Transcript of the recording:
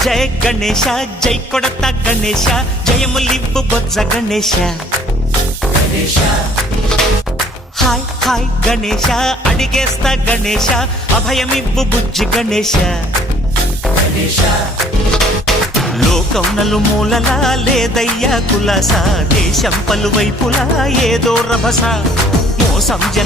జయ గణేశ జై కొడత గణేశ జయములివ్వు బొజ్జ Ganesha hi hi Ganesha అడిగేస్తా Ganesha అభయమివ్వు బుజ్జి గణేశ లోకం నలుమూలలా లేదయ్యా కులాస దేశం పలువైపులా ఏదో రభస మోసం జన